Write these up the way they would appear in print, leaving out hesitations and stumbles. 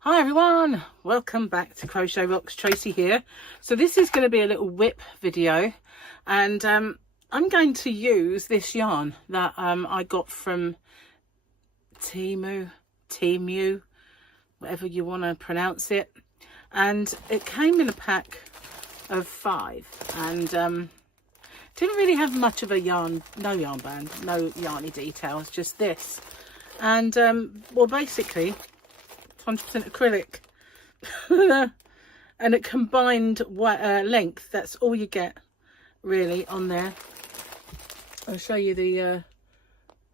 Hi everyone, welcome back to Crochet Rocks. Tracy here. So this is going to be a little whip video, and I'm going to use this yarn that I got from TEMU, whatever you want to pronounce it, and it came in a pack of 5, and didn't really have much of a yarn, no yarn band, no yarny details, just this, and well, basically 100% acrylic and a combined length. That's all you get really on there. I'll show you the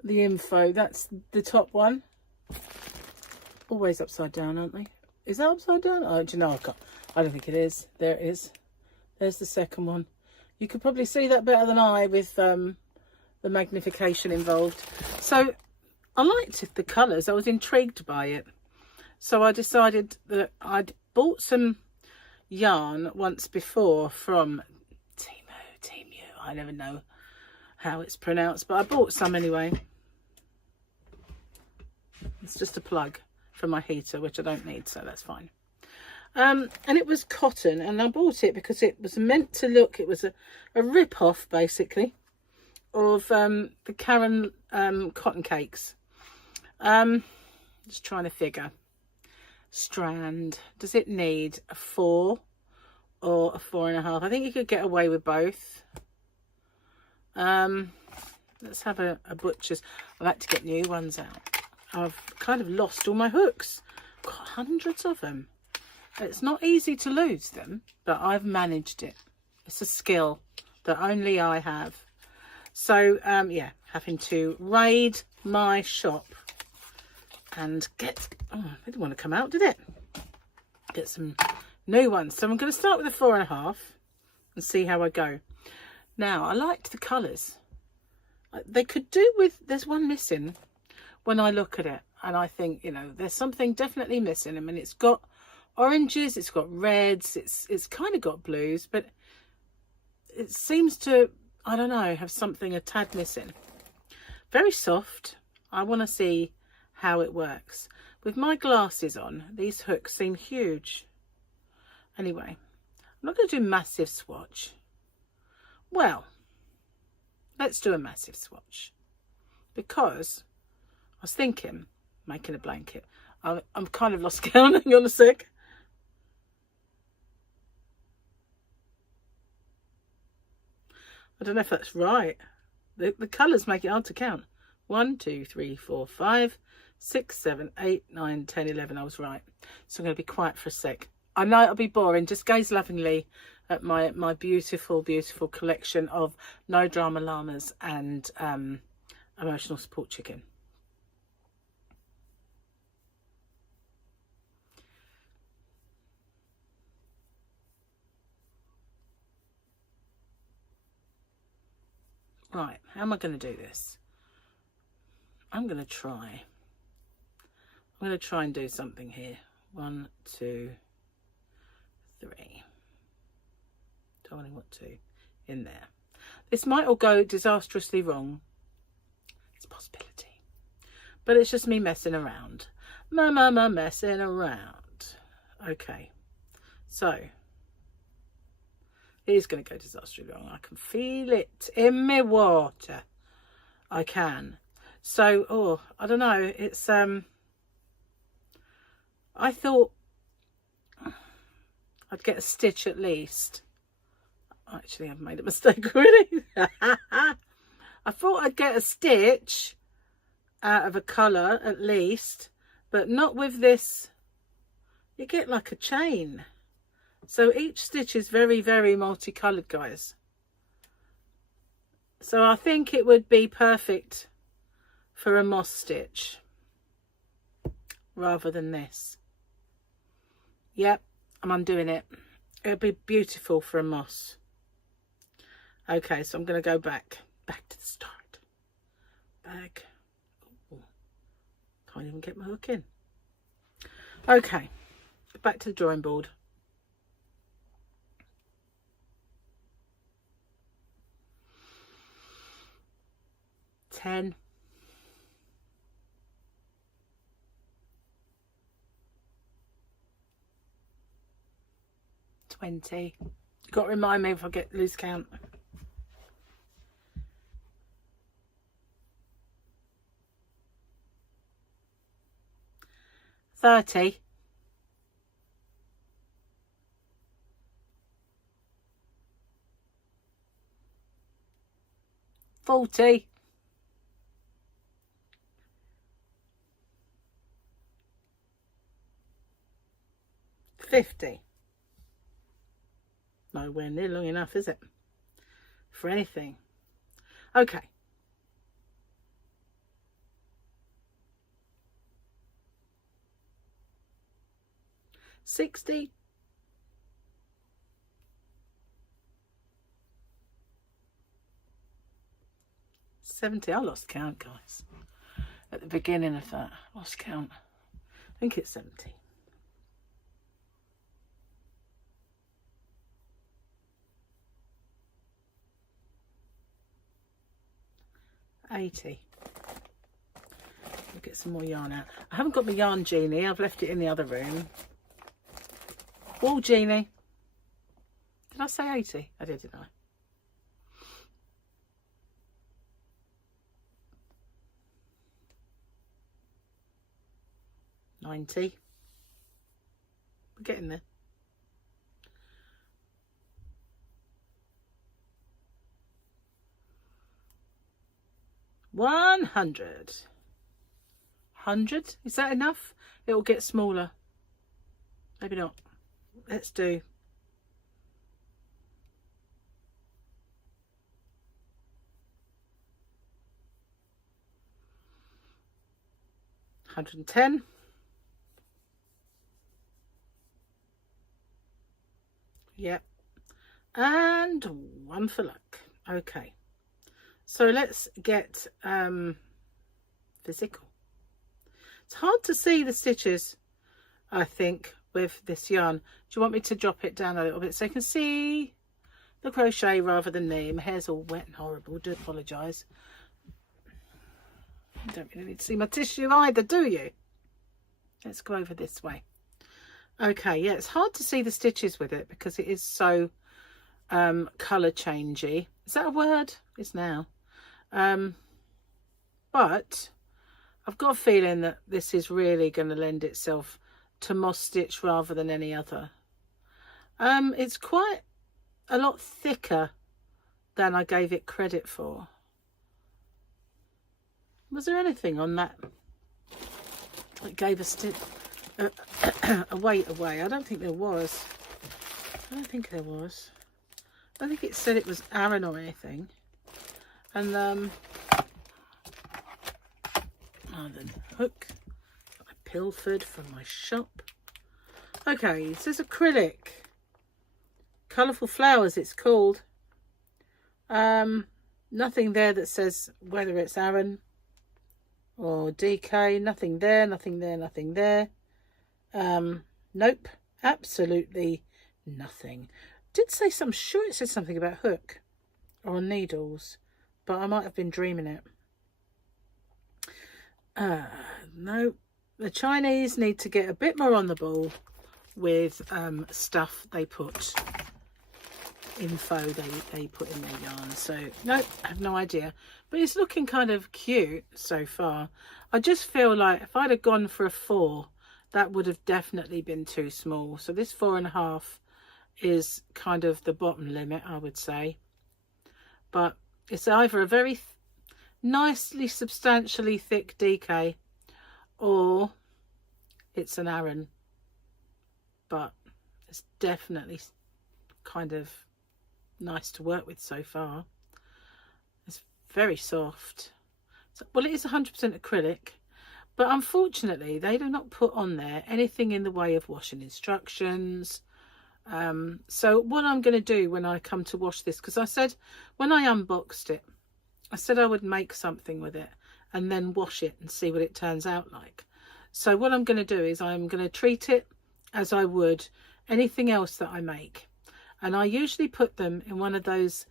info. That's the top one, always upside down, aren't they? Is that upside down? Oh, do you know, I don't think it is. There it is. There's the second one. You could probably see that better than I with the magnification involved. So I liked the colours. I was intrigued by it. So I decided that I'd bought some yarn once before from TEMU. I never know how it's pronounced, but I bought some anyway. It's just a plug for my heater, which I don't need, so that's fine. And it was cotton, and I bought it because it was meant to look, it was a rip-off, basically, of the Karen cotton cakes. Just trying to figure. Strand, does it need a 4 or a 4.5? I think you could get away with both. Let's have a butcher's. I've had to get new ones out. I've kind of lost all my hooks, got hundreds of them. It's not easy to lose them, but I've managed it. It's a skill that only I have. So yeah, having to raid my shop and get, oh, it didn't want to come out, did it? Get some new ones. So I'm going to start with a 4.5 and see how I go. Now, I liked the colours. They could do with, there's one missing when I look at it, and I think, you know, there's something definitely missing. I mean, it's got oranges, it's got reds, it's kind of got blues, but it seems to, I don't know, have something a tad missing. Very soft. I want to see how it works. With my glasses on, these hooks seem huge. Anyway, I'm not going to do massive swatch. Well, let's do a massive swatch, because I was thinking making a blanket. I'm kind of lost count. Hang on a sec. I don't know if that's right. The colours make it hard to count. 1, 2, 3, 4, 5, 6, 7, 8, 9, 10, 11. I was right. So I'm going to be quiet for a sec. I know it'll be boring. Just gaze lovingly at my beautiful, beautiful collection of No Drama Llamas and Emotional Support Chicken. Right, how am I going to do this? I'm going to try and do something here. 1, 2, 3. Don't really want to in there. This might all go disastrously wrong. It's a possibility, but it's just me messing around. Messing around. Okay, so it is going to go disastrously wrong. I can feel it in my water. I can. So, oh, I don't know. It's I thought I'd get a stitch at least. Actually, I've made a mistake already. I thought I'd get a stitch out of a colour at least, but not with this. You get like a chain. So each stitch is very, very multicoloured, guys. So I think it would be perfect for a moss stitch rather than this. Yep, I'm undoing it. It'll be beautiful for a moss. Okay, so I'm going to go back to the start. Back. Ooh, can't even get my hook in. Okay, back to the drawing board. Ten. 20. You've got to remind me if I get lose count. 30. 40. 50. Nowhere near long enough, is it? For anything. Okay. 60. 70. I lost count, guys. At the beginning of that, I lost count. I think it's 70. 80. We'll get some more yarn out. I haven't got my yarn genie. I've left it in the other room. Wool genie. Did I say 80? I did, didn't I? 90. We're getting there. 100. 100. Is that enough? It will get smaller. Maybe not. Let's do 110. Yep. And one for luck. Okay. So let's get physical. It's hard to see the stitches, I think, with this yarn. Do you want me to drop it down a little bit so you can see the crochet rather than me? My hair's all wet and horrible. Do apologise. You don't really need to see my tissue either, do you? Let's go over this way. Okay, yeah, it's hard to see the stitches with it because it is so colour changey. Is that a word? It's now. But I've got a feeling that this is really going to lend itself to moss stitch rather than any other. It's quite a lot thicker than I gave it credit for. Was there anything on that that gave a weight away? I don't think there was. I don't think there was. I think it said it was Aran or anything. And oh, the hook I pilfered from my shop. Okay, it says acrylic. Colourful flowers it's called. Nothing there that says whether it's Aran or DK. Nothing there, nothing there, nothing there. Nope, absolutely nothing. Did say I'm sure it said something about hook or needles, but I might have been dreaming it. No, the Chinese need to get a bit more on the ball with stuff they put, info they put in their yarn. So nope, I have no idea, but it's looking kind of cute so far. I just feel like if I'd have gone for a 4, that would have definitely been too small. So this 4.5 is kind of the bottom limit, I would say. But it's either a very nicely substantially thick DK or it's an Aran, but it's definitely kind of nice to work with so far. It's very soft. So, well, it is 100% acrylic, but unfortunately they do not put on there anything in the way of washing instructions. So what I'm going to do when I come to wash this, because I said when I unboxed it, I said I would make something with it and then wash it and see what it turns out like. So what I'm going to do is I'm going to treat it as I would anything else that I make. And I usually put them in one of those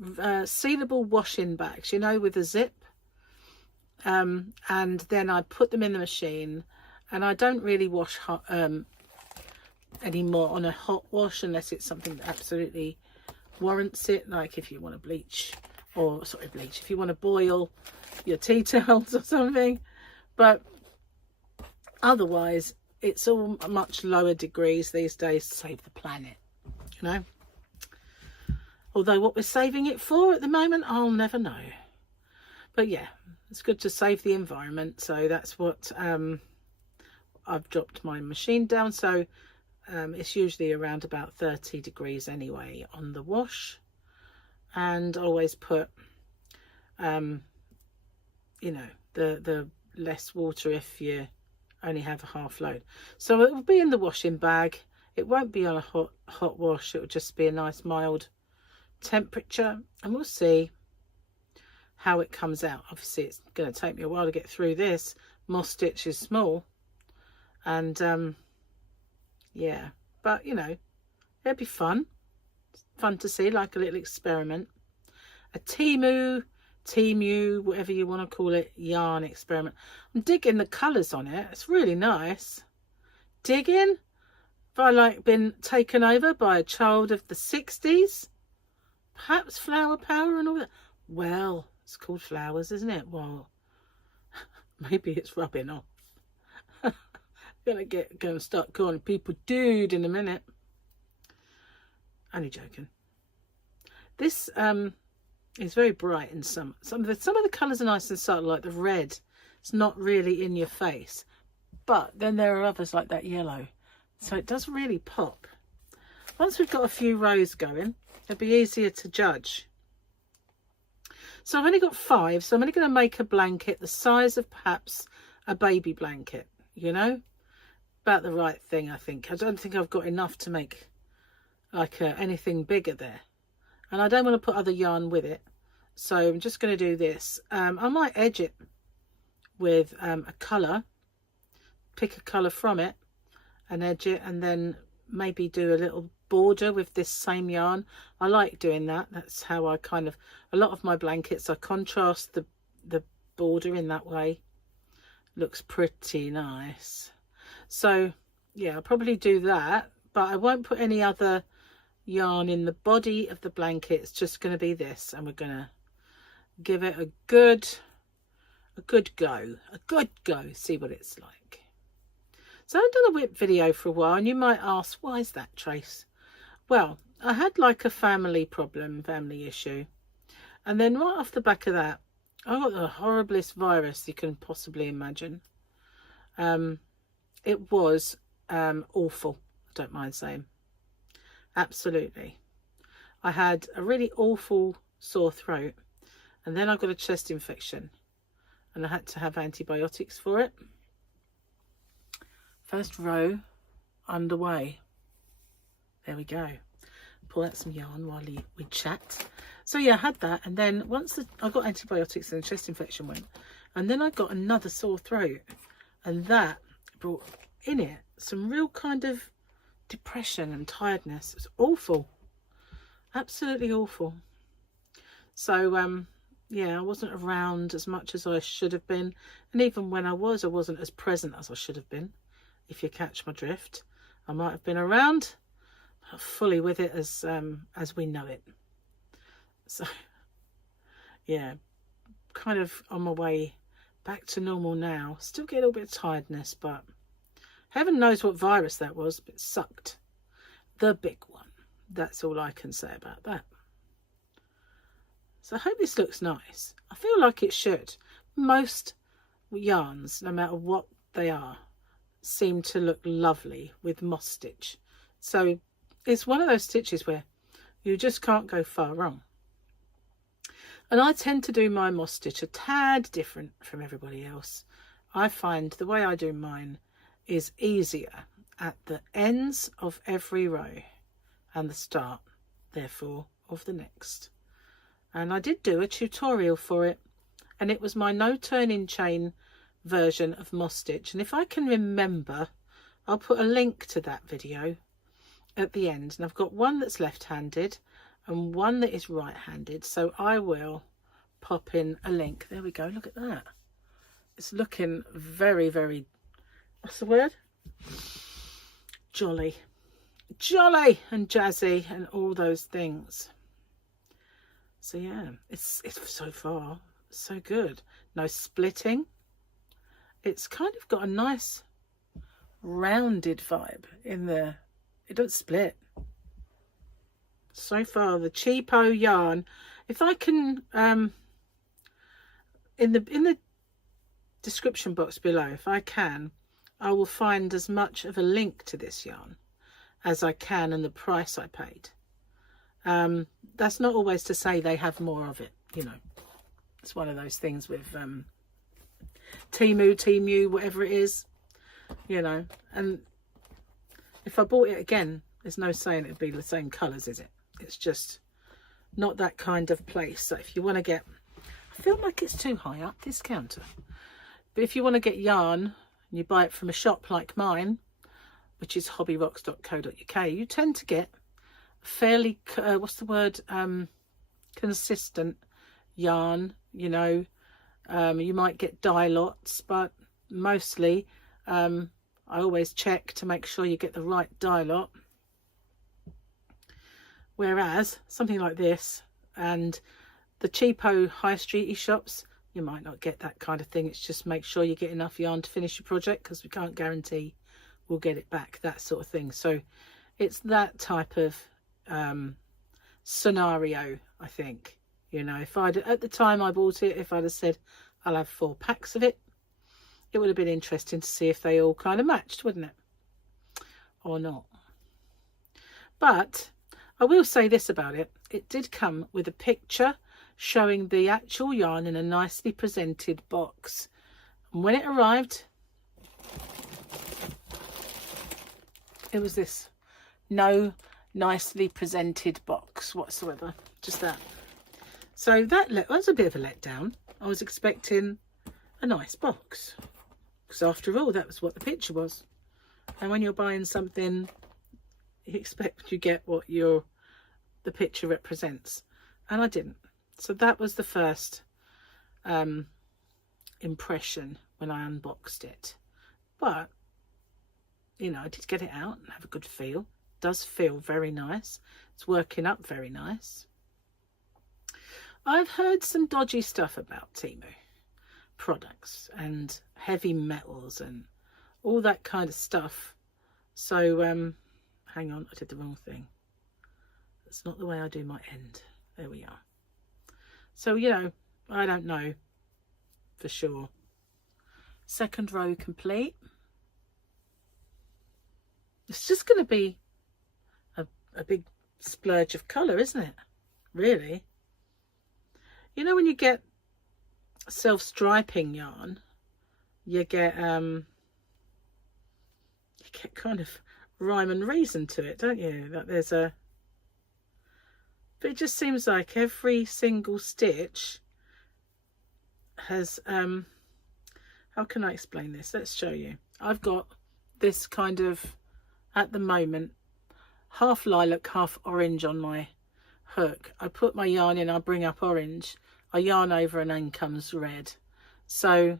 sealable wash-in bags, you know, with a zip. And then I put them in the machine, and I don't really wash anymore on a hot wash unless it's something that absolutely warrants it, like if you want to bleach, or sorry, bleach, if you want to boil your tea towels or something. But otherwise it's all much lower degrees these days to save the planet, you know. Although what we're saving it for at the moment, I'll never know. But yeah, it's good to save the environment. So that's what I've dropped my machine down. So it's usually around about 30 degrees anyway on the wash. And always put, you know, the less water if you only have a half load. So it will be in the washing bag. It won't be on a hot wash. It will just be a nice mild temperature, and we'll see how it comes out. Obviously it's going to take me a while to get through this. Moss stitch is small, and yeah, but you know, it'd be fun to see, like a little experiment, a TEMU, whatever you want to call it, yarn experiment. I'm digging the colours on it. It's really nice. Digging. Have I like been taken over by a child of the 60s? Perhaps flower power and all that. Well, it's called flowers, isn't it? Well, maybe it's rubbing off. Gonna start calling people dude in a minute. Only joking. This is very bright in some of the colours are nice and subtle, like the red. It's not really in your face, but then there are others like that yellow, so it does really pop. Once we've got a few rows going, it'll be easier to judge. So I've only got 5, so I'm only going to make a blanket the size of perhaps a baby blanket, you know, about the right thing, I think. I don't think I've got enough to make like anything bigger there, and I don't want to put other yarn with it, so I'm just going to do this. I might edge it with a colour, pick a colour from it and edge it, and then maybe do a little border with this same yarn. I like doing that. That's how I kind of, a lot of my blankets, I contrast the border in that way. Looks pretty nice. So yeah, I'll probably do that, but I won't put any other yarn in the body of the blanket. It's just going to be this, and we're going to give it a good go, see what it's like. So I've done a whip video for a while, and you might ask, why is that, Trace? Well, I had like a family issue, and then right off the back of that, I got the horriblest virus you can possibly imagine. It was awful, I don't mind saying. Absolutely. I had a really awful sore throat, and then I got a chest infection, and I had to have antibiotics for it. First row underway. There we go. Pull out some yarn while we chat. So yeah, I had that, and then once I got antibiotics and the chest infection went, and then I got another sore throat, and that brought in it some real kind of depression and tiredness. It was awful, absolutely awful. So yeah, I wasn't around as much as I should have been, and even when I wasn't as present as I should have been, if you catch my drift. I might have been around, but fully with it as we know it. So yeah, kind of on my way back to normal now. Still get a little bit of tiredness, but heaven knows what virus that was, but it sucked. The big one. That's all I can say about that. So I hope this looks nice. I feel like it should. Most yarns, no matter what they are, seem to look lovely with moss stitch. So it's one of those stitches where you just can't go far wrong. And I tend to do my moss stitch a tad different from everybody else. I find the way I do mine is easier at the ends of every row and the start, therefore, of the next. And I did do a tutorial for it, and it was my no turning chain version of moss stitch, and if I can remember, I'll put a link to that video at the end. And I've got one that's left-handed and one that is right-handed, so I will pop in a link. There we go, look at that. It's looking very, very, what's the word, jolly. jolly and jazzy and all those things. So yeah, it's so far so good. No splitting. It's kind of got a nice rounded vibe in there. It doesn't split. So far, the cheapo yarn. If I can, in the description box below, if I can, I will find as much of a link to this yarn as I can and the price I paid. That's not always to say they have more of it, you know. It's one of those things with TEMU, whatever it is, you know. And if I bought it again, there's no saying it'd be the same colours, is it? It's just not that kind of place. So if you want to get, I feel like it's too high up this counter, but if you want to get yarn and you buy it from a shop like mine, which is hobbyrocks.co.uk, you tend to get fairly consistent yarn, you know. You might get dye lots, but mostly I always check to make sure you get the right dye lot. Whereas something like this and the cheapo high streety shops, you might not get that kind of thing. It's just make sure you get enough yarn to finish your project, because we can't guarantee we'll get it back, that sort of thing. So it's that type of scenario, I think. You know, if I'd, at the time I bought it, if I'd have said I'll have 4 packs of it, it would have been interesting to see if they all kind of matched, wouldn't it? Or not. But I will say this about it. It did come with a picture showing the actual yarn in a nicely presented box. And when it arrived, it was this. No nicely presented box whatsoever. Just that. So that was a bit of a letdown. I was expecting a nice box, because after all, that was what the picture was. And when you're buying something, you expect you get what the picture represents, and I didn't. So that was the first impression when I unboxed it. But you know, I did get it out and have a good feel. It does feel very nice. It's working up very nice. I've heard some dodgy stuff about TEMU products and heavy metals and all that kind of stuff. So hang on, I did the wrong thing. That's not the way I do my end. There we are. So, you know, I don't know for sure. Second row complete. It's just going to be a big splurge of colour, isn't it? Really. You know, when you get self-striping yarn, you get kind of rhyme and reason to it, don't you? That there's a, but it just seems like every single stitch has how can I explain this? Let's show you. I've got this kind of, at the moment, half lilac, half orange on my hook. I put my yarn in, I bring up orange, I yarn over, and then comes red. So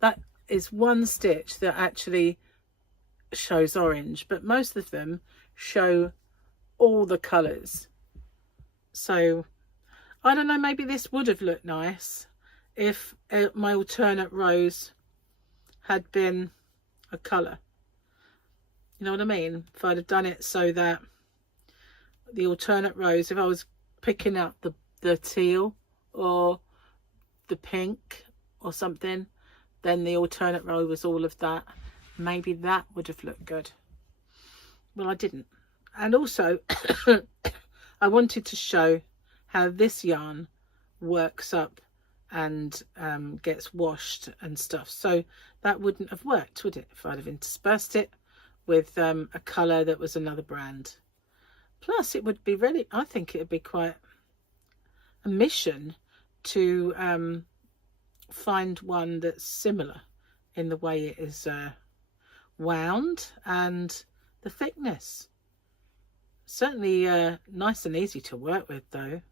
that is one stitch that actually shows orange, but most of them show all the colours. So I don't know, maybe this would have looked nice if my alternate rows had been a colour. You know what I mean? If I'd have done it so that the alternate rows, if I was picking up the teal or the pink or something, then the alternate row was all of that. Maybe that would have looked good. Well, I didn't. And also, I wanted to show how this yarn works up and gets washed and stuff. So that wouldn't have worked, would it, if I'd have interspersed it with a colour that was another brand. Plus, it would be really, I think it would be quite a mission to find one that's similar in the way it is wound and the thickness. Certainly nice and easy to work with, though,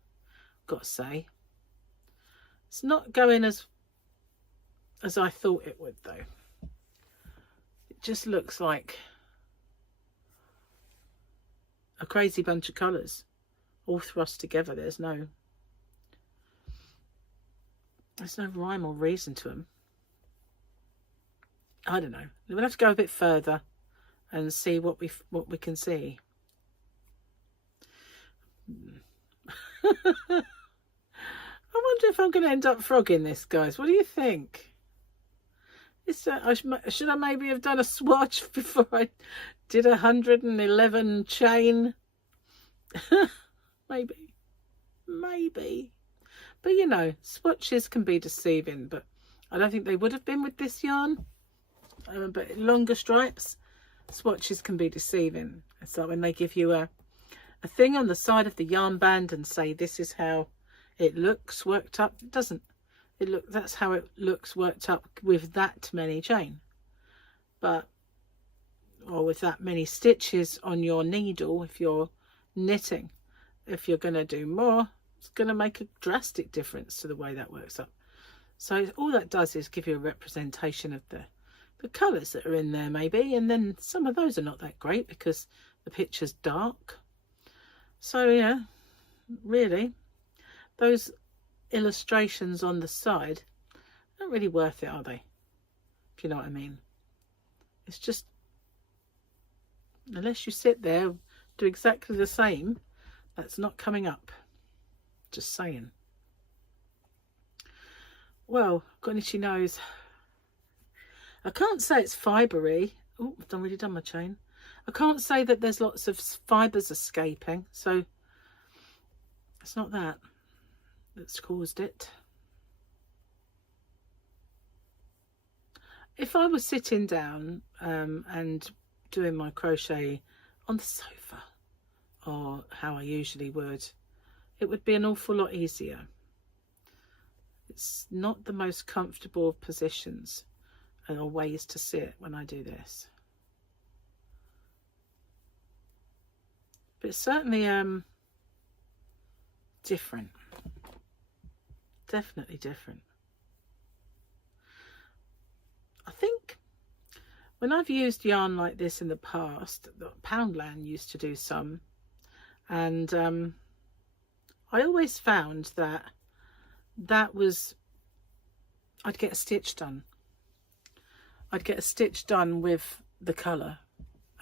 got to say. It's not going as I thought it would, though. It just looks like a crazy bunch of colours all thrust together. There's no rhyme or reason to them. I don't know. We'll have to go a bit further and see what we can see. I wonder if I'm going to end up frogging this, guys. What do you think? Should I maybe have done a swatch before I did 111 chain? Maybe. But you know, swatches can be deceiving, but I don't think they would have been with this yarn. But longer stripes, swatches can be deceiving. It's like when they give you a thing on the side of the yarn band and say this is how it looks worked up. It doesn't. That's how it looks worked up with that many chain, or with that many stitches on your needle. If you're knitting, if you're going to do more, it's going to make a drastic difference to the way that works up. So all that does is give you a representation of the colours that are in there, maybe, and then some of those are not that great because the picture's dark. So yeah, really, those illustrations on the side not really worth it, are they? If you know what I mean. It's just, unless you sit there, do exactly the same, that's not coming up. Just saying. Well, got an itchy nose. I can't say it's fibery. Oh, I've already done my chain. I can't say that there's lots of fibres escaping, so it's not that that's caused it. If I was sitting down and doing my crochet on the sofa, or how I usually would, it would be an awful lot easier. It's not the most comfortable of positions or ways to sit when I do this. But it's certainly different. Definitely different. I think when I've used yarn like this in the past, Poundland used to do some, and I always found that was, I'd get a stitch done. I'd get a stitch done with the colour,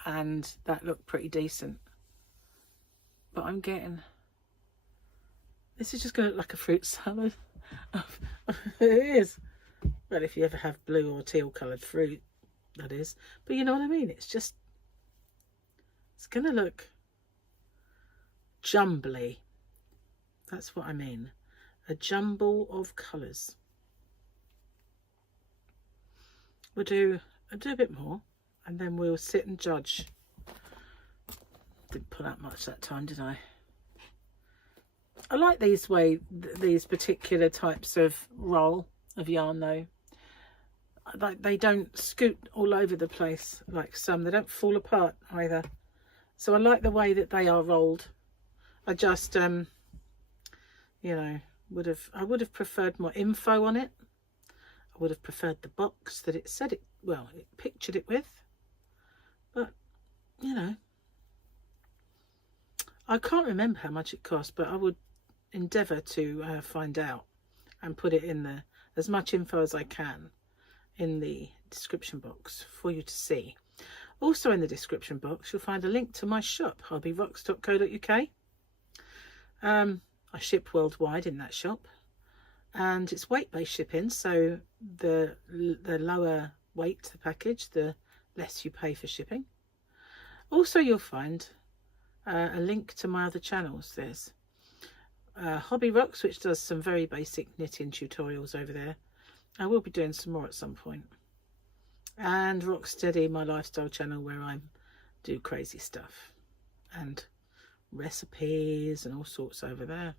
and that looked pretty decent. But I'm getting, this is just going to look like a fruit salad. It is. Well, if you ever have blue or teal coloured fruit, that is. But you know what I mean? It's just, it's going to look jumbly. That's what I mean. A jumble of colours. We'll do a bit more, and then we'll sit and judge. Didn't put out much that time, did I? I like these particular types of roll of yarn though. Like, they don't scoot all over the place like some. They don't fall apart either. So I like the way that they are rolled. I just you know, I would have preferred more info on it. I would have preferred the box that it said it, well, it pictured it with. But you know, I can't remember how much it cost, but I would endeavour to find out and put it in the, as much info as I can in the description box for you to see. Also in the description box you'll find a link to my shop, hobbyrocks.co.uk. I ship worldwide in that shop, and it's weight-based shipping, so the lower weight the package, the less you pay for shipping. Also you'll find a link to my other channels. There's Hobby Rocks, which does some very basic knitting tutorials over there. I will be doing some more at some point. And Rocksteady, my lifestyle channel, where I do crazy stuff and recipes and all sorts over there.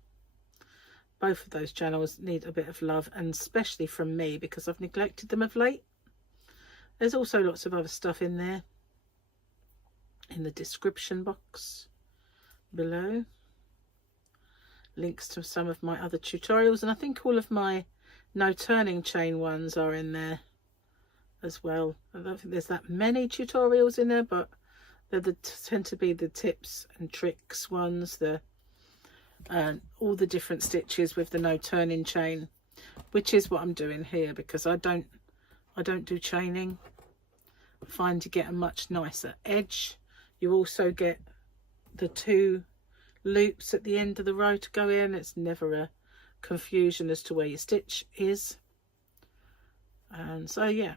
Both of those channels need a bit of love, and especially from me, because I've neglected them of late. There's also lots of other stuff in there in the description box below. Links to some of my other tutorials, and I think all of my no turning chain ones are in there as well. I don't think there's that many tutorials in there, but tend to be the tips and tricks ones, all the different stitches with the no turning chain, which is what I'm doing here, because I don't do chaining. I find you get a much nicer edge. You also get the 2 loops at the end of the row to go in. It's never a confusion as to where your stitch is. And so yeah,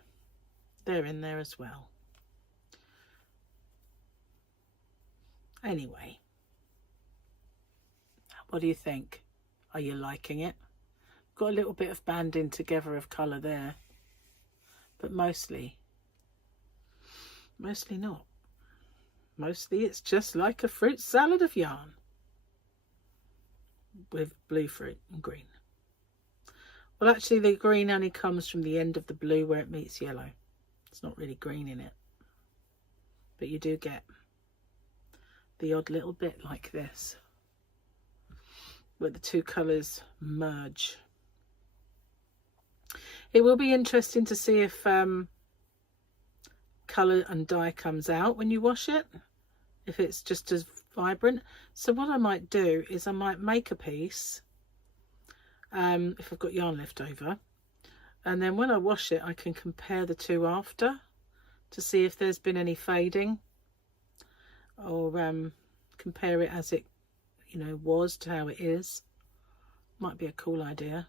they're in there as well. Anyway, what do you think? Are you liking it? Got a little bit of banding together of colour there, but mostly not. Mostly it's just like a fruit salad of yarn with blue fruit and green. Well, actually the green only comes from the end of the blue where it meets yellow. It's not really green in it, but you do get the odd little bit like this where the 2 colours merge. It will be interesting to see if colour and dye comes out when you wash it, if it's just as vibrant. So what I might do is I might make a piece if I've got yarn left over, and then when I wash it I can compare the 2 after to see if there's been any fading, or compare it as it was to how it is. Might be a cool idea.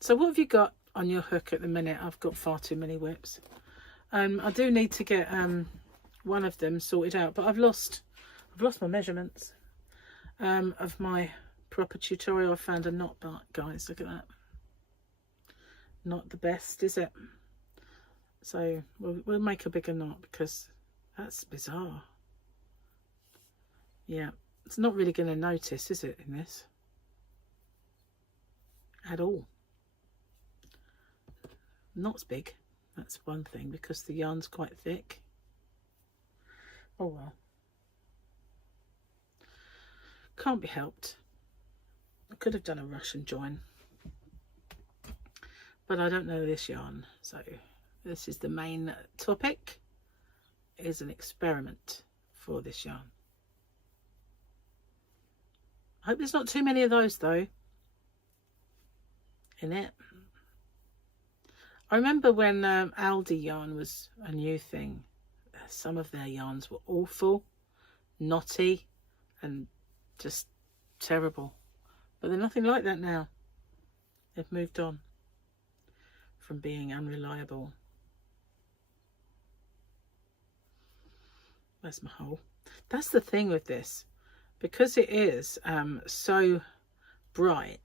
So what have you got on your hook at the minute? I've got far too many whips. I do need to get one of them sorted out, but I've lost my measurements of my proper tutorial. I found a knot, but guys, look at that. Not the best, is it? So we'll make a bigger knot, because that's bizarre. Yeah, it's not really going to notice, is it, in this at all? Knot's big, that's one thing, because the yarn's quite thick. Oh well, can't be helped. I could have done a Russian join, but I don't know this yarn, so this is the main topic, is an experiment for this yarn. I hope there's not too many of those though in it. I remember when Aldi yarn was a new thing, some of their yarns were awful, knotty and just terrible, but they're nothing like that now. They've moved on from being unreliable. Where's my hole? That's the thing with this, because it is so bright,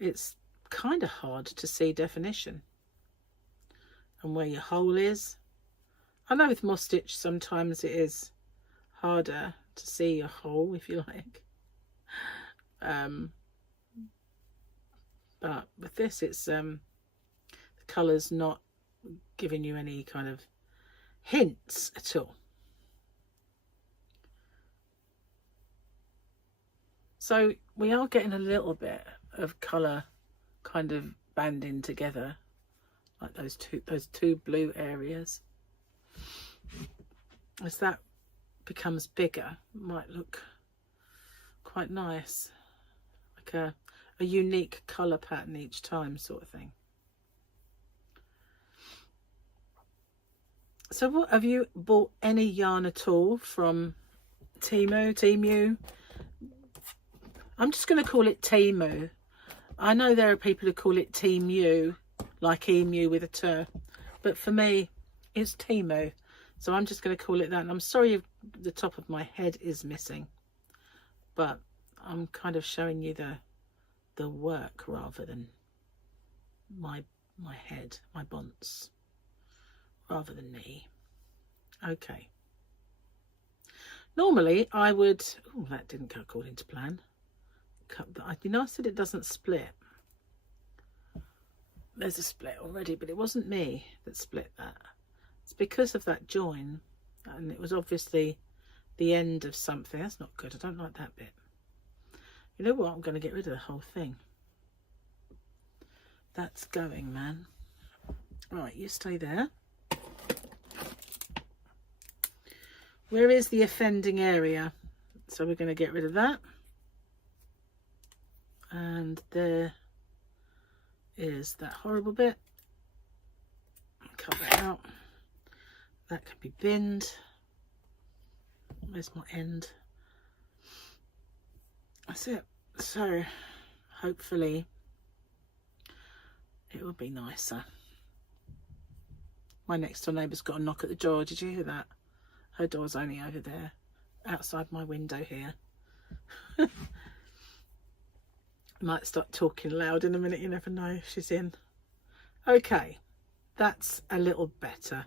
it's kind of hard to see definition and where your hole is. I know with moss stitch sometimes it is harder to see your hole, if you like, but with this it's the colour's not giving you any kind of hints at all. So we are getting a little bit of colour kind of banding together, like those two blue areas. As that becomes bigger, it might look quite nice, like a unique colour pattern each time, sort of thing. So what, have you bought any yarn at all from TEMU? I'm just going to call it TEMU. I know there are people who call it TEMU, like emu with a T, but for me it's TEMU, so I'm just going to call it that. And I'm sorry if the top of my head is missing, but I'm kind of showing you the work rather than my head, my bonce, rather than me. Okay. Normally I would, oh, that didn't go according to plan. You know, I said it doesn't split. There's a split already, but it wasn't me that split that. It's because of that join, and it was obviously the end of something. That's not good. I don't like that bit. You know what? I'm going to get rid of the whole thing. That's going, man. Right, you stay there. where is the offending area? So we're going to get rid of that. And there is that horrible bit. Cut that out. That can be binned. Where's my end? That's it. So hopefully it will be nicer. My next door neighbour's got a knock at the door. Did you hear that? Her door's only over there, outside my window here. Might start talking loud in a minute, you never know if she's in. Okay, that's a little better.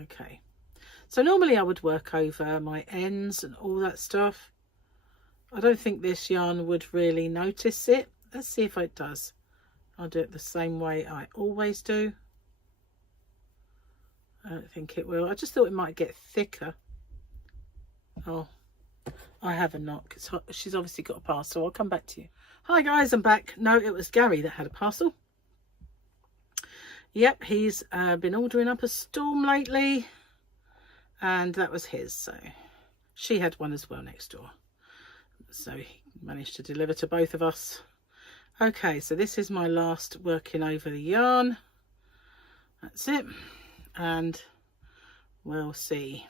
Okay, so normally I would work over my ends and all that stuff. I don't think this yarn would really notice it. Let's see if it does. I'll do it the same way I always do. I don't think it will. I just thought it might get thicker. Oh, I have a knock. She's obviously got a parcel. I'll come back to you. Hi guys, I'm back. No, it was Gary that had a parcel. Yep, he's been ordering up a storm lately. And that was his. So she had one as well next door. So he managed to deliver to both of us. Okay, so this is my last working over the yarn. That's it. And we'll see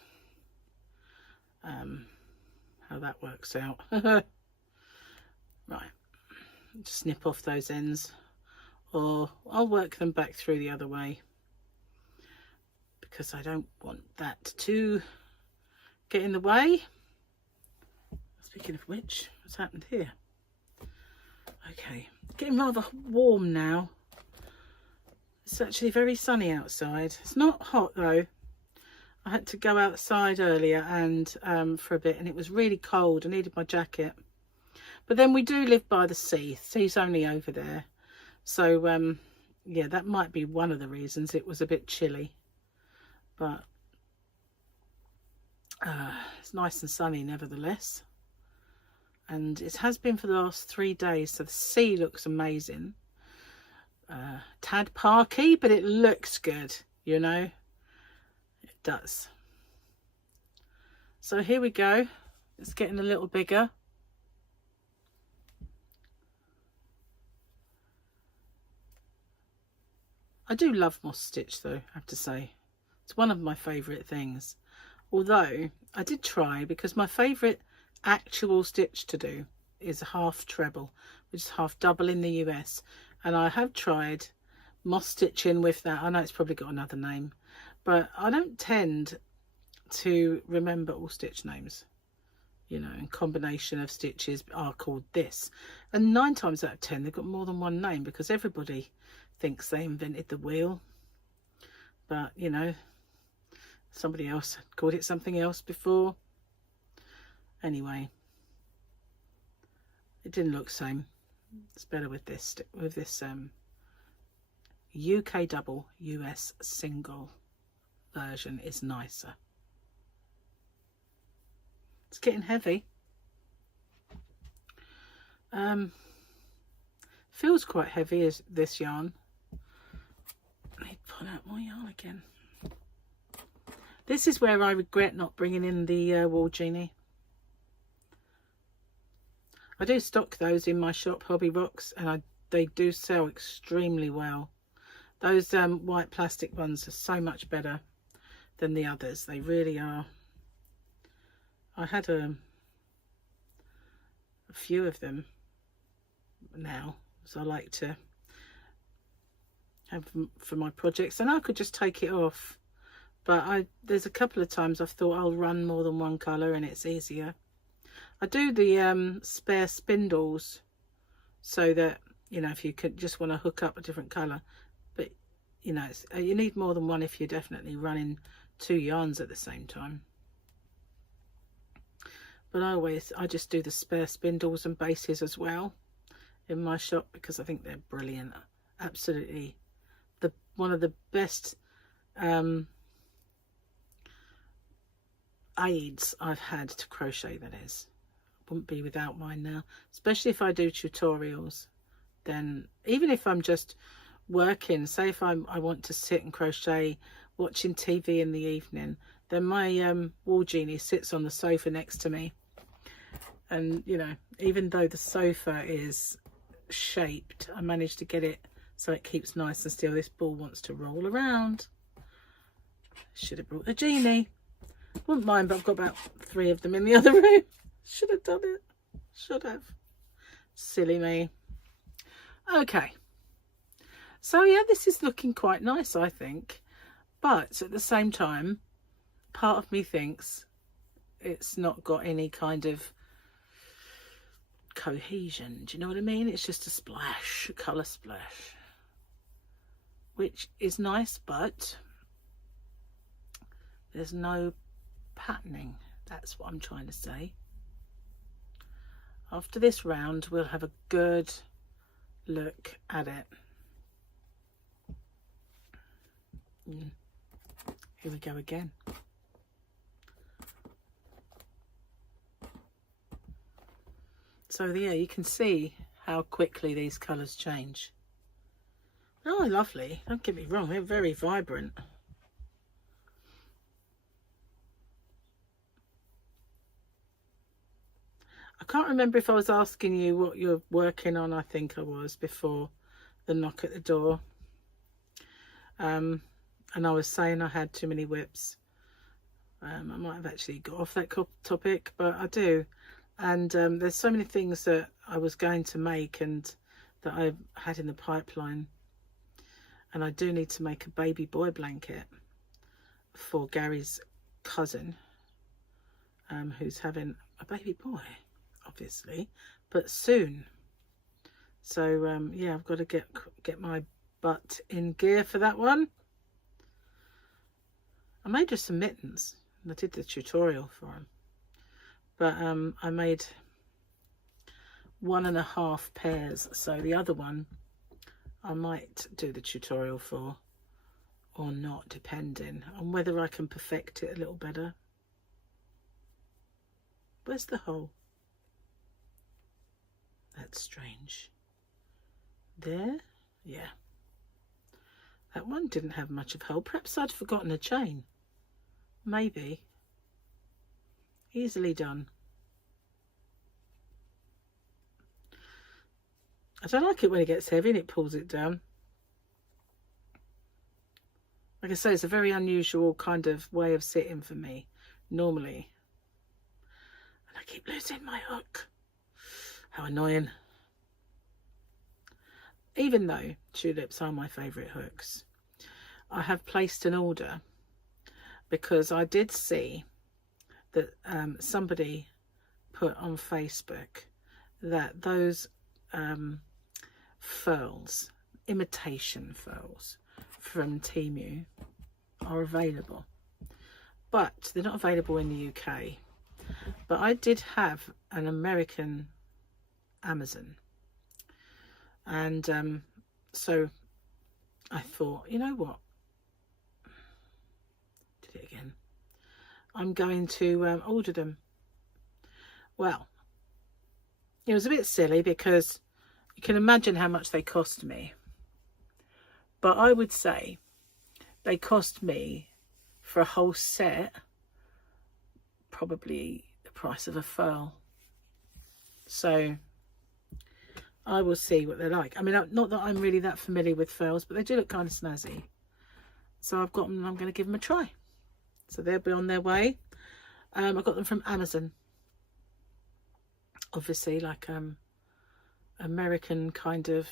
how that works out. Right, just snip off those ends, or I'll work them back through the other way because I don't want that to get in the way. Speaking of which, what's happened here? Okay, getting rather warm now. It's actually very sunny outside. It's not hot though. I had to go outside earlier and for a bit, and it was really cold. I needed my jacket. But then we do live by the sea. The sea's only over there. So yeah, that might be one of the reasons it was a bit chilly. But it's nice and sunny nevertheless. And it has been for the last 3 days, so the sea looks amazing. Tad parky, but it looks good, you know. It does. So here we go. It's getting a little bigger. I do love moss stitch though, I have to say. It's one of my favourite things. Although I did try, because my favourite actual stitch to do is a half treble, which is half double in the US, and I have tried moss stitching with that. I know it's probably got another name, but I don't tend to remember all stitch names, you know, and combination of stitches are called this, and 9 times out of 10 they've got more than one name because everybody thinks they invented the wheel, but you know, somebody else called it something else before. Anyway, it didn't look the same. It's better with this UK double, US single version is nicer. It's getting heavy. Feels quite heavy as this yarn. I need to pull out more yarn again. This is where I regret not bringing in the Wool Genie. I do stock those in my shop, Hobby Rocks, and they do sell extremely well. Those white plastic ones are so much better than the others. They really are. I had a few of them now, so I like to have them for my projects, and I could just take it off. But there's a couple of times I've thought I'll run more than one colour and it's easier. I do the spare spindles so that, you know, if you could just want to hook up a different colour. But, you know, you need more than one if you're definitely running 2 yarns at the same time. But I just do the spare spindles and bases as well in my shop because I think they're brilliant. Absolutely. One of the best aids I've had to crochet, that is. Wouldn't be without mine now, especially if I do tutorials. Then even if I'm just working, say if I want to sit and crochet watching TV in the evening, Then my wall genie sits on the sofa next to me, and you know, even though the sofa is shaped, I managed to get it so it keeps nice and still. This ball wants to roll around. Should have brought the genie. Wouldn't mind, but I've got about 3 of them in the other room. Should have done it. Should have. Silly me. Okay. So yeah, this is looking quite nice, I think. But at the same time, part of me thinks it's not got any kind of cohesion. Do you know what I mean? It's just a splash, a colour splash. Which is nice, but there's no patterning. That's what I'm trying to say. After this round, we'll have a good look at it. Here we go again. So yeah, you can see how quickly these colours change. Oh, lovely. Don't get me wrong, they're very vibrant. I can't remember if I was asking you what you're working on. I think I was before the knock at the door. And I was saying I had too many whips. I might have actually got off that topic, but I do. And there's so many things that I was going to make and that I had in the pipeline. And I do need to make a baby boy blanket for Gary's cousin, who's having a baby boy, obviously, but soon. So yeah, I've got to get my butt in gear for that one. I made her some mittens. I did the tutorial for him, but I made 1.5 pairs, so the other one I might do the tutorial for or not, depending on whether I can perfect it a little better. Where's the hole? That's strange. There? Yeah. That one didn't have much of a hole. Perhaps I'd forgotten a chain. Maybe. Easily done. I don't like it when it gets heavy and it pulls it down. Like I say, it's a very unusual kind of way of sitting for me, normally. And I keep losing my hook. How annoying. Even though tulips are my favourite hooks, I have placed an order because I did see that somebody put on Facebook that those furls, imitation furls from TEMU are available, but they're not available in the UK. But I did have an American Amazon, and so I thought, you know what, did it again, I'm going to order them. Well, it was a bit silly because you can imagine how much they cost me, but I would say they cost me for a whole set probably the price of a furl. So I will see what they're like. I mean, not that I'm really that familiar with furls, but they do look kind of snazzy. So I've got them and I'm going to give them a try. So they'll be on their way. I got them from Amazon. Obviously, like American kind of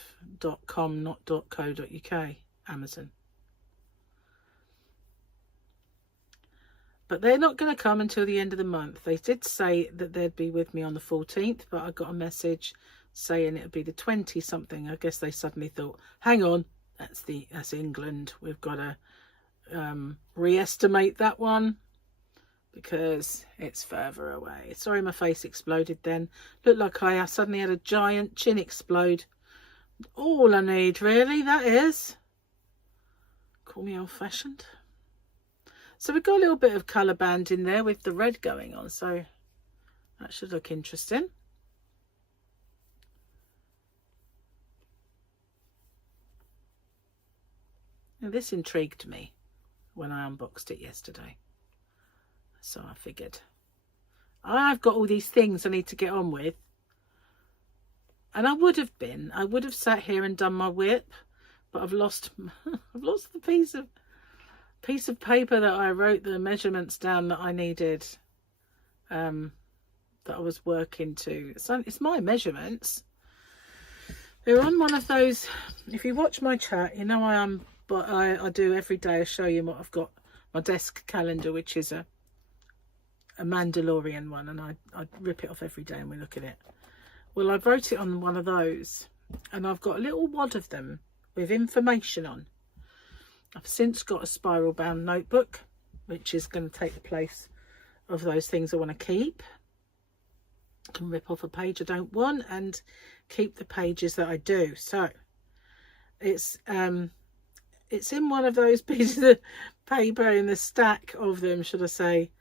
.com, not .co.uk, Amazon. But they're not going to come until the end of the month. They did say that they'd be with me on the 14th, but I got a message saying it would be the 20 something. I guess they suddenly thought, hang on, that's England. We've got to re-estimate that one because it's further away. Sorry, my face exploded then. Looked like I suddenly had a giant chin explode. All I need, really, that is. Call me old-fashioned. So we've got a little bit of colour band in there with the red going on, so that should look interesting. Now this intrigued me when I unboxed it yesterday. So I figured I've got all these things I need to get on with. And I would have sat here and done my whip, but I've lost the piece of paper that I wrote the measurements down that I needed, that I was working to. So it's my measurements. They're on one of those. If you watch my chat, you know I do every day. I show you what I've got. My desk calendar, which is a Mandalorian one, and I rip it off every day and we look at it. Well, I wrote it on one of those, and I've got a little wad of them with information on. I've since got a spiral bound notebook, which is going to take the place of those things I want to keep. I can rip off a page I don't want and keep the pages that I do. So it's in one of those pieces of paper in the stack of them, should I say.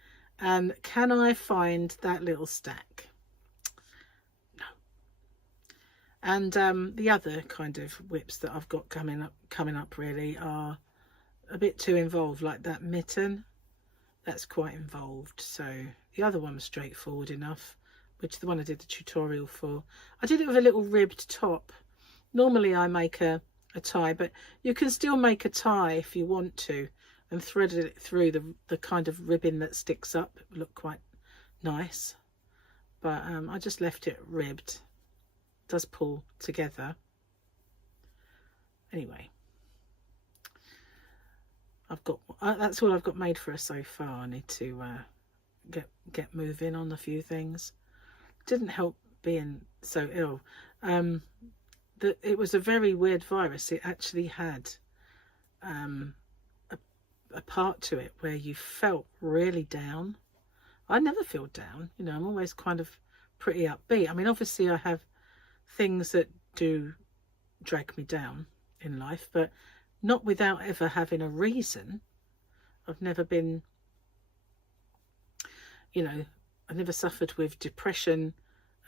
And can I find that little stack? No. And the other kind of whips that I've got coming up really are a bit too involved, like that mitten. That's quite involved. So the other one was straightforward enough, which is the one I did the tutorial for. I did it with a little ribbed top. Normally I make a tie, but you can still make a tie if you want to, and thread it through the kind of ribbon that sticks up. It would look quite nice, but I just left it ribbed. It does pull together. Anyway, I've got that's all I've got made for us so far. I need to get moving on a few things. Didn't help being so ill. It was a very weird virus. It actually had a part to it where you felt really down. I never feel down, you know. I'm always kind of pretty upbeat. I mean, obviously I have things that do drag me down in life, but not without ever having a reason. I've never been, you know, I've never suffered with depression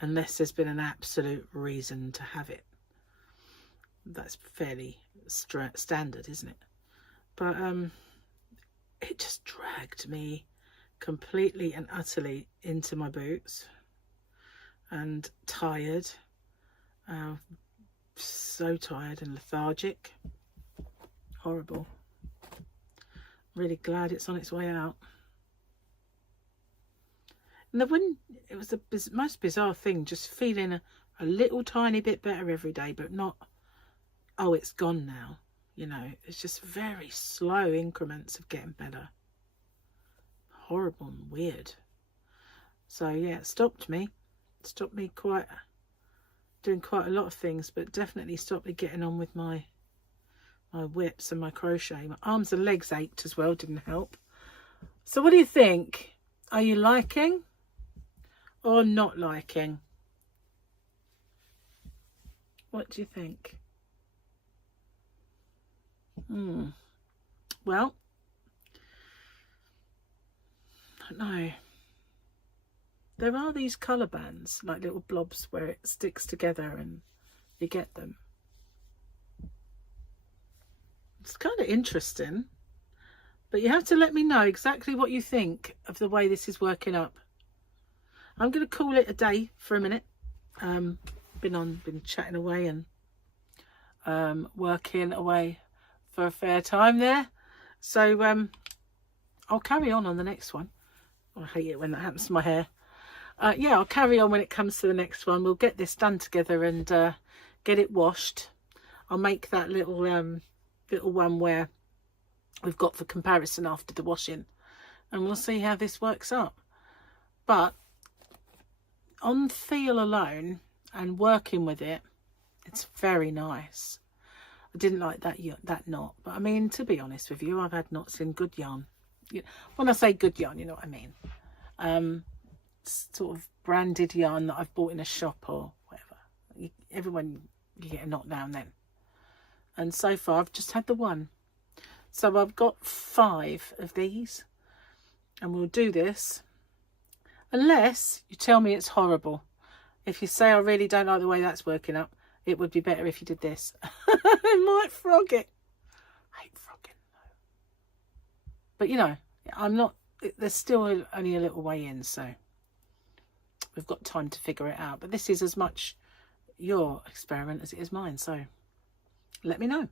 unless there's been an absolute reason to have it. That's fairly standard, isn't it? But it just dragged me completely and utterly into my boots, and tired, so tired and lethargic. Horrible. Really glad it's on its way out. And when it was the most bizarre thing, just feeling a little tiny bit better every day, but not, oh, it's gone now. You know, it's just very slow increments of getting better. Horrible and weird. So yeah, it stopped me doing quite a lot of things, but definitely stopped me getting on with my whips and my crochet. My arms and legs ached as well, didn't help. So what do you think? Are you liking or not liking? What do you think? Well, I don't know. There are these colour bands, like little blobs where it sticks together and you get them. It's kind of interesting, but you have to let me know exactly what you think of the way this is working up. I'm going to call it a day for a minute. Been chatting away and working away for a fair time there, so I'll carry on the next one. I hate it when that happens to my hair. Yeah, I'll carry on when it comes to the next one. We'll get this done together and get it washed. I'll make that little one where we've got for comparison after the washing, and we'll see how this works up. But on feel alone and working with it, it's very nice. I didn't like that knot, but I mean, to be honest with you, I've had knots in good yarn. When I say good yarn, you know what I mean. Sort of branded yarn that I've bought in a shop or whatever. Everyone, you get a knot now and then. And so far, I've just had the one. So I've got 5 of these, and we'll do this. Unless you tell me it's horrible. If you say I really don't like the way that's working up, it would be better if you did this. I might frog it. I hate frogging though. But you know, I'm not there's still only a little way in, so we've got time to figure it out. But this is as much your experiment as it is mine, so let me know.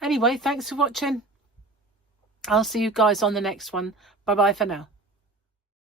Anyway, thanks for watching. I'll see you guys on the next one. Bye bye for now.